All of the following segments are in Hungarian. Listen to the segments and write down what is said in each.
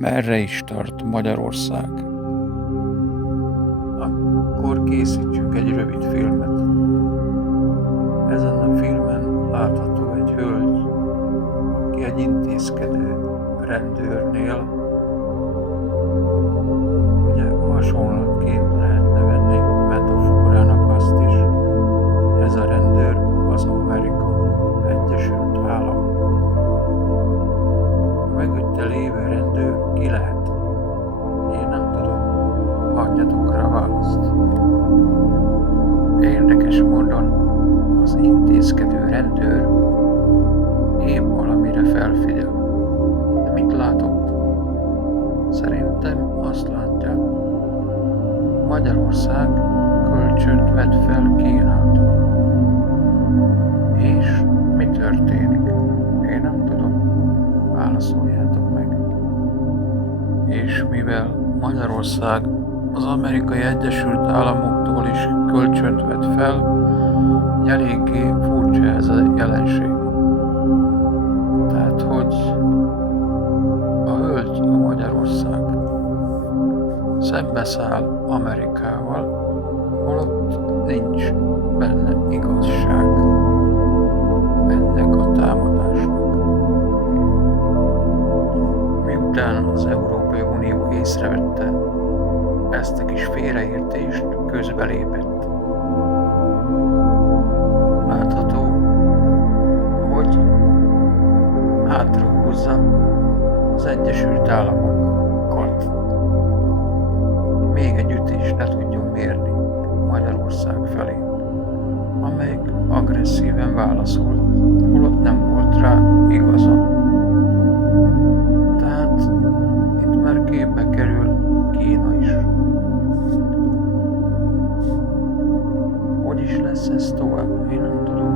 Merre is tart Magyarország? Akkor készítsünk egy rövid filmet. Ezen a filmen látható egy hölgy, aki egy intézkedő rendőrnél, ugye hasonlatként lehetne venni metaforának azt is, ez a rendőr az Amerika Egyesült Államok. A mögötte lévő rendőr ki lehet? Én nem tudom. Adjatok rá választ. Érdekes módon az intézkedő rendőr épp valamire felfigyel. De mit látott? Szerintem azt látja, Magyarország kölcsönt vett fel Kínától. És mi történik? Én nem tudom. Válaszoljátok meg. És mivel Magyarország az Amerikai Egyesült Államoktól is kölcsönt vett fel, eléggé furcsa ez a jelenség. Tehát, hogy a hölgy, a Magyarország szembeszáll Amerikával, holott nincs benne igazság ennek a támadásnak. Miután az Európai Unió észrevette ezt a kis félreértést, közbelépett. Látható, hogy hátrahúzza az Egyesült Államokat. Még egy ütést ne tudjon mérni Magyarország felé, amelyik agresszíven válaszolt, holott nem volt rá igaza. Tehát itt már képbe kerül Kína is. Hogy is lesz ez tovább? Én nem tudom.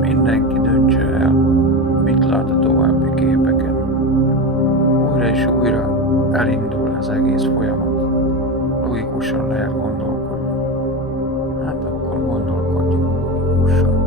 Mindenki döntse el, mit lát a további képeken. Újra és újra elindul az egész folyamat. Logikusan lehet gondolkodni. Hát akkor gondolkodjunk logikusan.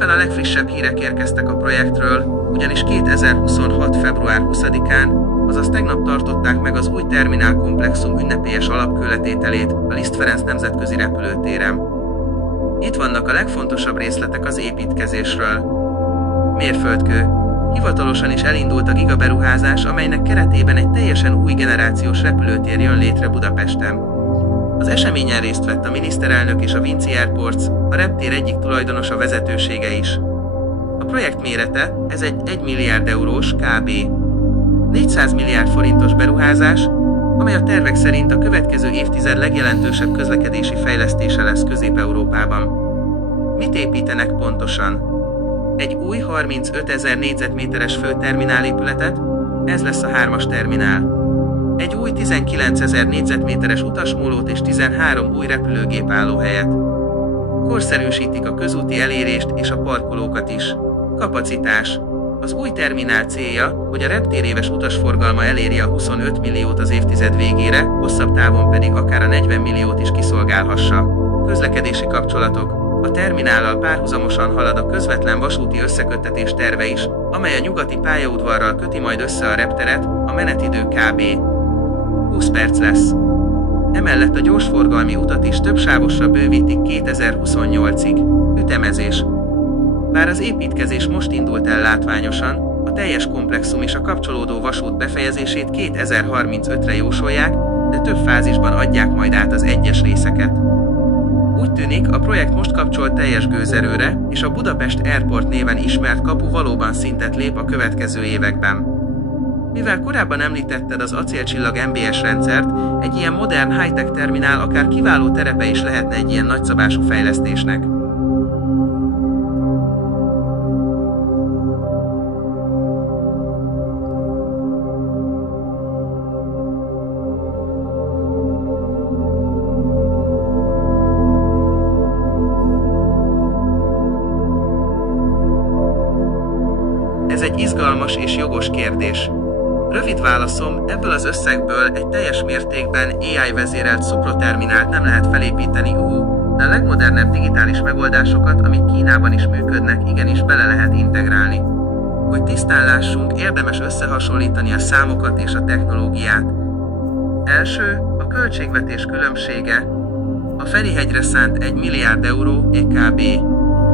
Éppen a legfrissebb hírek érkeztek a projektről, ugyanis 2026. február 20-án, azaz tegnap tartották meg az új terminálkomplexum ünnepélyes alapkőletételét a Liszt Ferenc nemzetközi repülőtéren. Itt vannak a legfontosabb részletek az építkezésről. Mérföldkő. Hivatalosan is elindult a gigaberuházás, amelynek keretében egy teljesen új generációs repülőtér jön létre Budapesten. Az eseményen részt vett a miniszterelnök és a Vinci Airports, a reptér egyik tulajdonosa vezetősége is. A projekt mérete, ez egy 1 milliárd eurós kb. 400 milliárd forintos beruházás, amely a tervek szerint a következő évtized legjelentősebb közlekedési fejlesztése lesz Közép-Európában. Mit építenek pontosan? Egy új 35 000 négyzetméteres főterminálépületet, ez lesz a 3-as terminál. Egy új 19 000 négyzetméteres utasmólót és 13 új repülőgép állóhelyet. Korszerűsítik a közúti elérést és a parkolókat is. Kapacitás. Az új terminál célja, hogy a reptér éves utasforgalma eléri a 25 milliót az évtized végére, hosszabb távon pedig akár a 40 milliót is kiszolgálhassa. Közlekedési kapcsolatok. A terminállal párhuzamosan halad a közvetlen vasúti összeköttetés terve is, amely a nyugati pályaudvarral köti majd össze a repteret, a menetidő kb. 20 perc lesz. Emellett a gyorsforgalmi utat is több sávosra bővítik 2028-ig. Ütemezés. Bár az építkezés most indult el látványosan, a teljes komplexum és a kapcsolódó vasút befejezését 2035-re jósolják, de több fázisban adják majd át az egyes részeket. Úgy tűnik, a projekt most kapcsol teljes gőzerőre, és a Budapest Airport néven ismert kapu valóban szintet lép a következő években. Mivel korábban említetted az acélcsillag MBS rendszert, egy ilyen modern high-tech terminál akár kiváló terepe is lehetne egy ilyen nagyszabású fejlesztésnek. Ez egy izgalmas és jogos kérdés. Rövid válaszom, ebből az összegből egy teljes mértékben AI vezérelt szuproterminált nem lehet felépíteni, de a legmodernebb digitális megoldásokat, amik Kínában is működnek, igenis bele lehet integrálni. Hogy tisztán lássunk, érdemes összehasonlítani a számokat és a technológiát. Első, a költségvetés különbsége. A Ferihegyre szánt 1 milliárd euró, kb.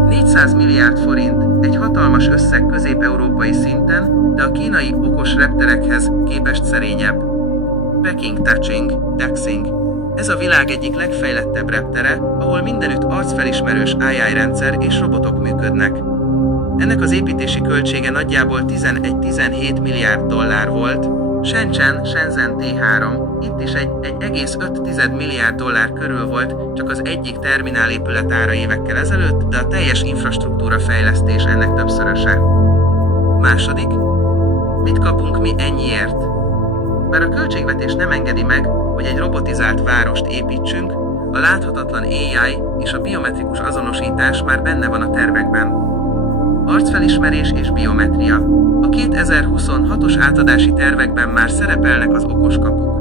400 milliárd forint, egy hatalmas összeg közép-európai szinten, de a kínai okos repterekhez képest szerényebb. Peking Taxing. Ez a világ egyik legfejlettebb reptere, ahol mindenütt arcfelismerős AI rendszer és robotok működnek. Ennek az építési költsége nagyjából 11-17 milliárd dollár volt, Shenzhen T3, itt is egy 1,5 milliárd dollár körül volt csak az egyik terminálépület ára évekkel ezelőtt, de a teljes infrastruktúra fejlesztés ennek többszöröse. Második, mit kapunk mi ennyiért? Bár a költségvetés nem engedi meg, hogy egy robotizált várost építsünk, a láthatatlan AI és a biometrikus azonosítás már benne van a tervekben. Arcfelismerés és biometria. A 2026-os átadási tervekben már szerepelnek az okos kapuk.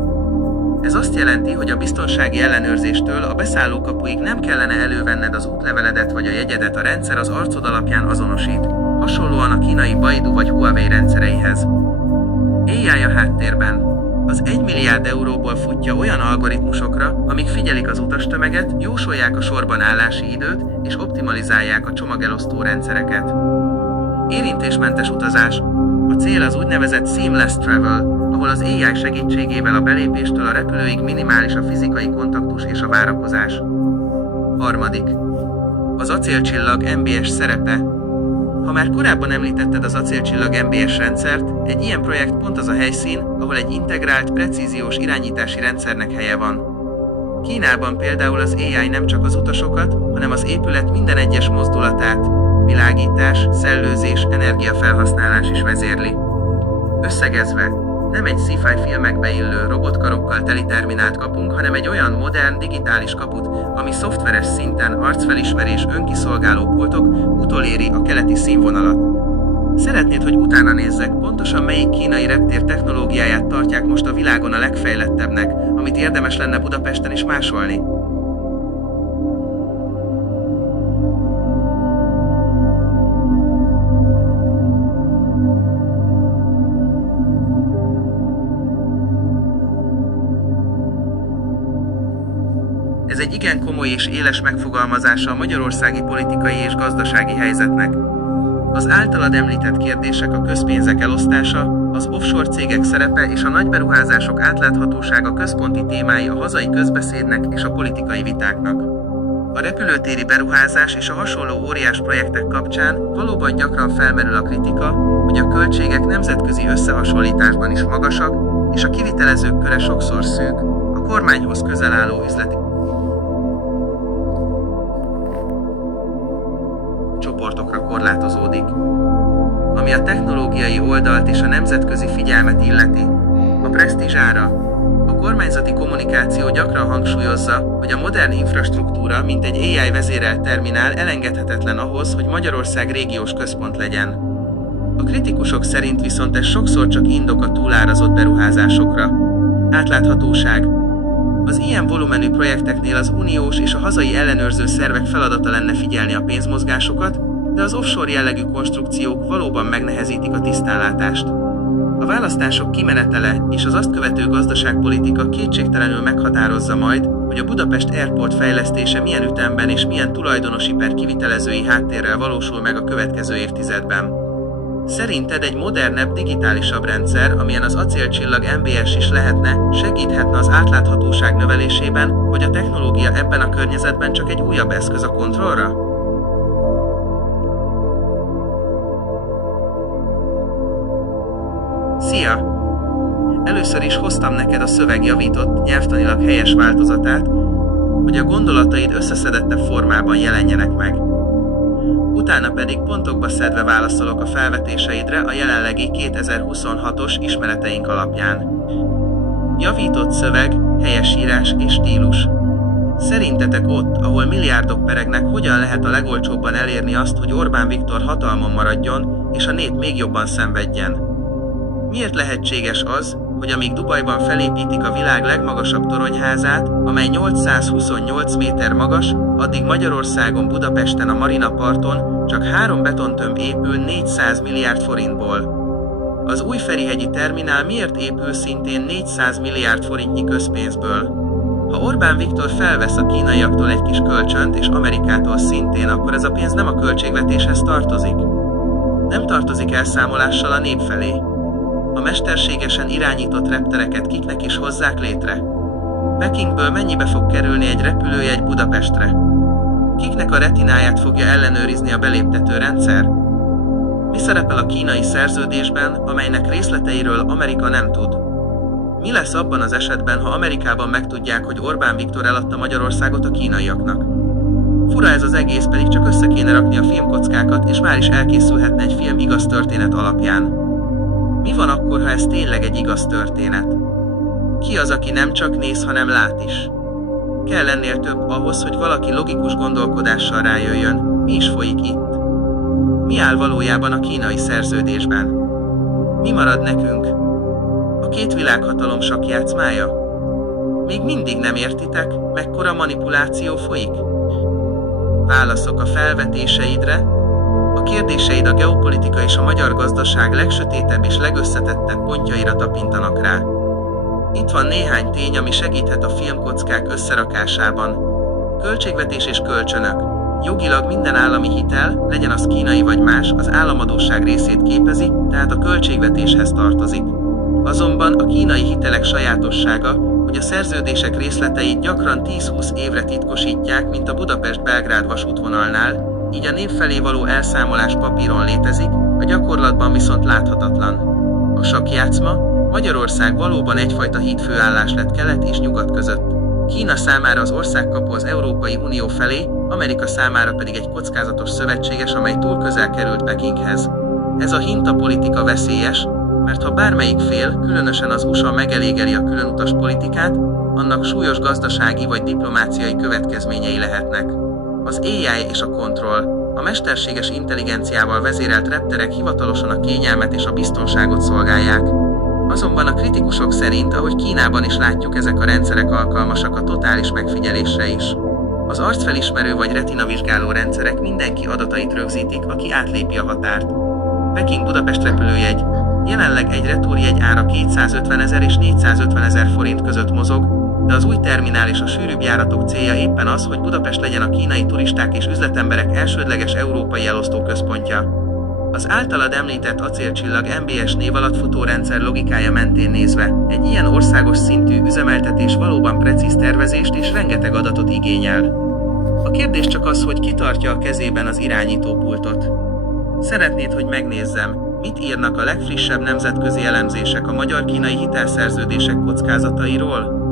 Ez azt jelenti, hogy a biztonsági ellenőrzéstől a beszállókapuig nem kellene elővenned az útleveledet vagy a jegyedet, a rendszer az arcod alapján azonosít, hasonlóan a kínai Baidu vagy Huawei rendszereihez. AI a háttérben. Az 1 milliárd euróból futja olyan algoritmusokra, amik figyelik az utastömeget, jósolják a sorban állási időt és optimalizálják a csomagelosztó rendszereket. Érintésmentes utazás. A cél az úgynevezett seamless travel, ahol az AI segítségével a belépéstől a repülőig minimális a fizikai kontaktus és a várakozás. Harmadik. Az acélcsillag MBS szerepe. Ha már korábban említetted az acélcsillag MBS rendszert, egy ilyen projekt pont az a helyszín, ahol egy integrált, precíziós irányítási rendszernek helye van. Kínában például az AI nem csak az utasokat, hanem az épület minden egyes mozdulatát, világítás, szellőzés, energiafelhasználás is vezérli. Összegezve, nem egy sci-fi filmekbe illő robotkarokkal teli terminált kapunk, hanem egy olyan modern, digitális kaput, ami szoftveres szinten arcfelismerés, önkiszolgáló pultok utoléri a keleti színvonalat. Szeretnéd, hogy utána nézzek, pontosan melyik kínai reptér technológiáját tartják most a világon a legfejlettebbnek, amit érdemes lenne Budapesten is másolni? Ez egy igen komoly és éles megfogalmazása a magyarországi politikai és gazdasági helyzetnek. Az általad említett kérdések, a közpénzek elosztása, az offshore cégek szerepe és a nagyberuházások átláthatósága központi témái a hazai közbeszédnek és a politikai vitáknak. A repülőtéri beruházás és a hasonló óriás projektek kapcsán valóban gyakran felmerül a kritika, hogy a költségek nemzetközi összehasonlításban is magasak, és a kivitelezők köre sokszor szűk, a kormányhoz közel álló üzleti csoportokra korlátozódik. Ami a technológiai oldalt és a nemzetközi figyelmet illeti, a presztízsára. A kormányzati kommunikáció gyakran hangsúlyozza, hogy a modern infrastruktúra, mint egy AI vezérelt terminál elengedhetetlen ahhoz, hogy Magyarország régiós központ legyen. A kritikusok szerint viszont ez sokszor csak indok a túlárazott beruházásokra. Átláthatóság. Az ilyen volumenű projekteknél az uniós és a hazai ellenőrző szervek feladata lenne figyelni a pénzmozgásokat, de az offshore jellegű konstrukciók valóban megnehezítik a tisztánlátást. A választások kimenetele és az azt követő gazdaságpolitika kétségtelenül meghatározza majd, hogy a Budapest Airport fejlesztése milyen ütemben és milyen tulajdonosi per kivitelezői háttérrel valósul meg a következő évtizedben. Szerinted egy modernebb, digitálisabb rendszer, amilyen az acélcsillag MBS is lehetne, segíthetne az átláthatóság növelésében, vagy a technológia ebben a környezetben csak egy újabb eszköz a kontrollra? Szia! Először is hoztam neked a szövegjavított, nyelvtanilag helyes változatát, hogy a gondolataid összeszedettebb formában jelenjenek meg. Utána pedig pontokba szedve válaszolok a felvetéseidre a jelenlegi 2026-os ismereteink alapján. Javított szöveg, helyesírás és stílus. Szerintetek ott, ahol milliárdok peregnek, hogyan lehet a legolcsóbban elérni azt, hogy Orbán Viktor hatalmon maradjon, és a nép még jobban szenvedjen? Miért lehetséges az, hogy amíg Dubajban felépítik a világ legmagasabb toronyházát, amely 828 méter magas, addig Magyarországon, Budapesten, a Marina parton csak 3 betontömb épül 400 milliárd forintból? Az új Ferihegyi terminál miért épül szintén 400 milliárd forintnyi közpénzből? Ha Orbán Viktor felvesz a kínaiaktól egy kis kölcsönt és Amerikától szintén, akkor ez a pénz nem a költségvetéshez tartozik. Nem tartozik elszámolással a nép felé. A mesterségesen irányított reptereket kiknek is hozzák létre? Pekingből mennyibe fog kerülni egy repülőjegy Budapestre? Kiknek a retináját fogja ellenőrizni a beléptető rendszer? Mi szerepel a kínai szerződésben, amelynek részleteiről Amerika nem tud? Mi lesz abban az esetben, ha Amerikában megtudják, hogy Orbán Viktor eladta Magyarországot a kínaiaknak? Fura ez az egész, pedig csak össze kéne rakni a filmkockákat, és már is elkészülhetne egy film igaz történet alapján. Mi van akkor, ha ez tényleg egy igaz történet? Ki az, aki nem csak néz, hanem lát is? Kell ennél több ahhoz, hogy valaki logikus gondolkodással rájöjjön, mi is folyik itt. Mi áll valójában a kínai szerződésben? Mi marad nekünk? A két világhatalom sakkjátszmája? Még mindig nem értitek, mekkora manipuláció folyik? Válaszok a felvetéseidre. A kérdéseid a geopolitika és a magyar gazdaság legsötétebb és legösszetettebb pontjaira tapintanak rá. Itt van néhány tény, ami segíthet a filmkockák összerakásában. Költségvetés és kölcsönök. Jogilag minden állami hitel, legyen az kínai vagy más, az államadósság részét képezi, tehát a költségvetéshez tartozik. Azonban a kínai hitelek sajátossága, hogy a szerződések részleteit gyakran 10-20 évre titkosítják, mint a Budapest-Belgrád vasútvonalnál, így a nép felé való elszámolás papíron létezik, a gyakorlatban viszont láthatatlan. A sakkjátszma, Magyarország valóban egyfajta hídfőállás lett kelet és nyugat között. Kína számára az országkapu az Európai Unió felé, Amerika számára pedig egy kockázatos szövetséges, amely túl közel került Pekinghez. Ez a hintapolitika veszélyes, mert ha bármelyik fél, különösen az USA megelégeli a különutas politikát, annak súlyos gazdasági vagy diplomáciai következményei lehetnek. Az AI és a kontroll, a mesterséges intelligenciával vezérelt repterek hivatalosan a kényelmet és a biztonságot szolgálják. Azonban a kritikusok szerint, ahogy Kínában is látjuk, ezek a rendszerek alkalmasak a totális megfigyelésre is. Az arcfelismerő vagy retinavizsgáló rendszerek mindenki adatait rögzítik, aki átlépi a határt. Peking-Budapest repülőjegy. Jelenleg egy retúrjegy ára 250 000 és 450 000 forint között mozog, de az új terminál és a sűrűbb járatok célja éppen az, hogy Budapest legyen a kínai turisták és üzletemberek elsődleges európai elosztó központja. Az általad említett acélcsillag MBS név alatt futó rendszer logikája mentén nézve, egy ilyen országos szintű üzemeltetés valóban precíz tervezést és rengeteg adatot igényel. A kérdés csak az, hogy ki tartja a kezében az irányítópultot. Szeretnéd, hogy megnézzem, mit írnak a legfrissebb nemzetközi elemzések a magyar-kínai hitelszerződések kockázatairól?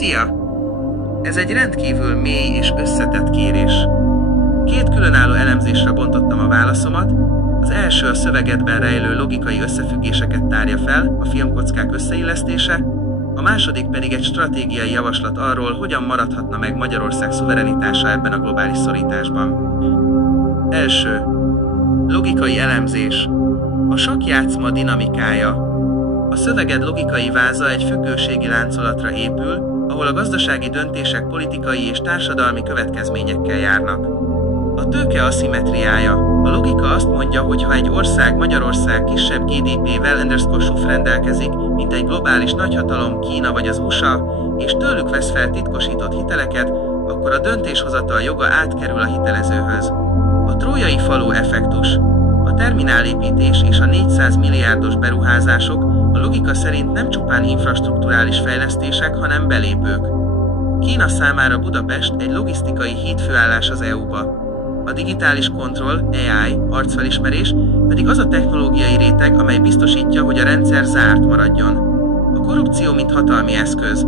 Szia! Ez egy rendkívül mély és összetett kérés. Két különálló elemzésre bontottam a válaszomat. Az első a szövegedben rejlő logikai összefüggéseket tárja fel, a filmkockák összeillesztése, a második pedig egy stratégiai javaslat arról, hogyan maradhatna meg Magyarország szuverenitása ebben a globális szorításban. Első. Logikai elemzés. A sakkjátszma dinamikája. A szöveged logikai váza egy függőségi láncolatra épül, ahol a gazdasági döntések politikai és társadalmi következményekkel járnak. A tőke aszimetriája. A logika azt mondja, hogy ha egy ország, Magyarország kisebb GDP-vel _SUF rendelkezik, mint egy globális nagyhatalom, Kína vagy az USA, és tőlük vesz fel titkosított hiteleket, akkor a döntéshozatal joga átkerül a hitelezőhöz. A trójai falu effektus. A terminálépítés és a 400 milliárdos beruházások a logika szerint nem csupán infrastrukturális fejlesztések, hanem belépők. Kína számára Budapest egy logisztikai hídfőállás az EU-ba. A digitális kontroll, AI, arcfelismerés pedig az a technológiai réteg, amely biztosítja, hogy a rendszer zárt maradjon. A korrupció mint hatalmi eszköz.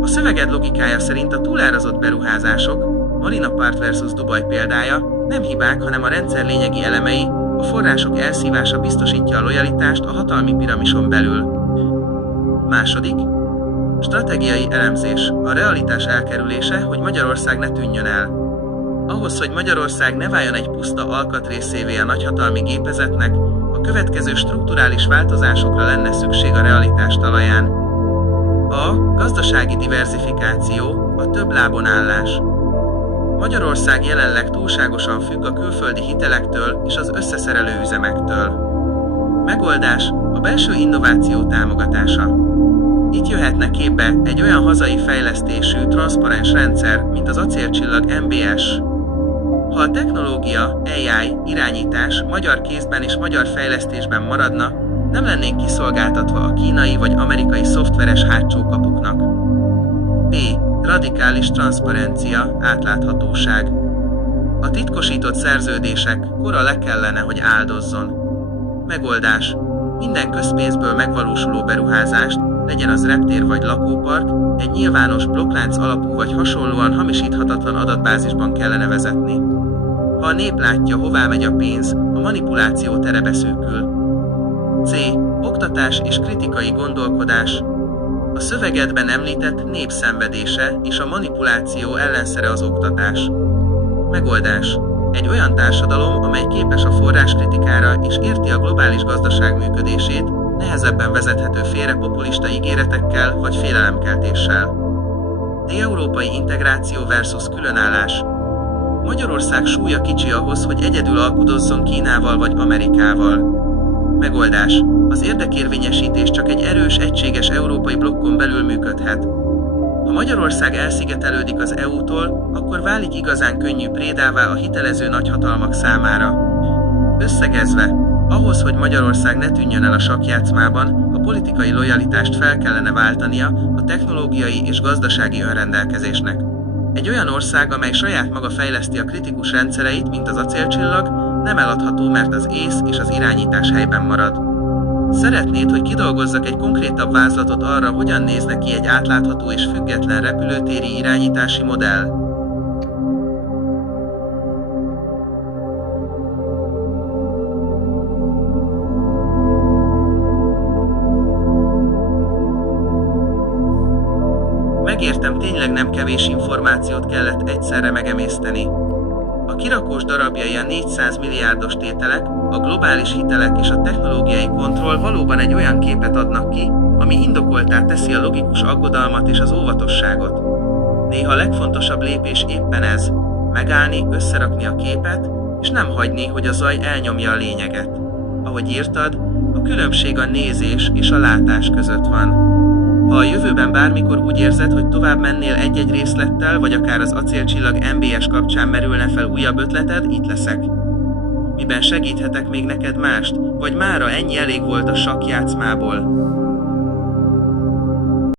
A szöveged logikája szerint a túlárazott beruházások, Marina Part versus Dubaj példája, nem hibák, hanem a rendszer lényegi elemei, a források elszívása biztosítja a lojalitást a hatalmi piramison belül. Második. Stratégiai elemzés. A realitás elkerülése, hogy Magyarország ne tűnjön el. Ahhoz, hogy Magyarország ne váljon egy puszta alkatrészévé a nagyhatalmi gépezetnek, a következő strukturális változásokra lenne szükség a realitás talaján. A. Gazdasági diverzifikáció, a több lábon állás. Magyarország jelenleg túlságosan függ a külföldi hitelektől és az összeszerelő üzemektől. Megoldás. A belső innováció támogatása. Itt jöhetne képbe egy olyan hazai fejlesztésű, transzparens rendszer, mint az acélcsillag MBS. Ha a technológia, AI, irányítás magyar kézben és magyar fejlesztésben maradna, nem lennénk kiszolgáltatva a kínai vagy amerikai szoftveres hátsó kapuknak. B. Radikális transzparencia, átláthatóság. A titkosított szerződések kora le kellene, hogy áldozzon. Megoldás. Minden közpénzből megvalósuló beruházást, legyen az reptér vagy lakópark, egy nyilvános blokklánc alapú vagy hasonlóan hamisíthatatlan adatbázisban kellene vezetni. Ha a nép látja, hová megy a pénz, a manipuláció tere beszűkül. C. Oktatás és kritikai gondolkodás. A szövegedben említett nép szenvedése és a manipuláció ellenszere az oktatás. Megoldás. Egy olyan társadalom, amely képes a forráskritikára és érti a globális gazdaság működését, nehezebben vezethető félre populista ígéretekkel vagy félelemkeltéssel. D-európai integráció versus különállás. Magyarország súlya kicsi ahhoz, hogy egyedül alkudozzon Kínával vagy Amerikával. Megoldás. Az érdekérvényesítés csak egy erős, egységes európai blokkon belül működhet. Ha Magyarország elszigetelődik az EU-tól, akkor válik igazán könnyű prédává a hitelező nagyhatalmak számára. Összegezve, ahhoz, hogy Magyarország ne tűnjön el a sakkjátszmában, a politikai lojalitást fel kellene váltania a technológiai és gazdasági önrendelkezésnek. Egy olyan ország, amely saját maga fejleszti a kritikus rendszereit, mint az acélcsillag, nem eladható, mert az ész és az irányítás helyben marad. Szeretnéd, hogy kidolgozzak egy konkrétabb vázlatot arra, hogyan nézne ki egy átlátható és független repülőtéri irányítási modell? Szerintem tényleg nem kevés információt kellett egyszerre megemészteni. A kirakós darabjai a 400 milliárdos tételek, a globális hitelek és a technológiai kontroll valóban egy olyan képet adnak ki, ami indokoltá teszi a logikus aggodalmat és az óvatosságot. Néha a legfontosabb lépés éppen ez, megállni, összerakni a képet, és nem hagyni, hogy a zaj elnyomja a lényeget. Ahogy írtad, a különbség a nézés és a látás között van. Ha a jövőben bármikor úgy érzed, hogy tovább mennél egy-egy részlettel, vagy akár az Acélcsillag MBS kapcsán merülne fel újabb ötleted, itt leszek. Miben segíthetek még neked mást, vagy mára ennyi elég volt a sakkjátszmából?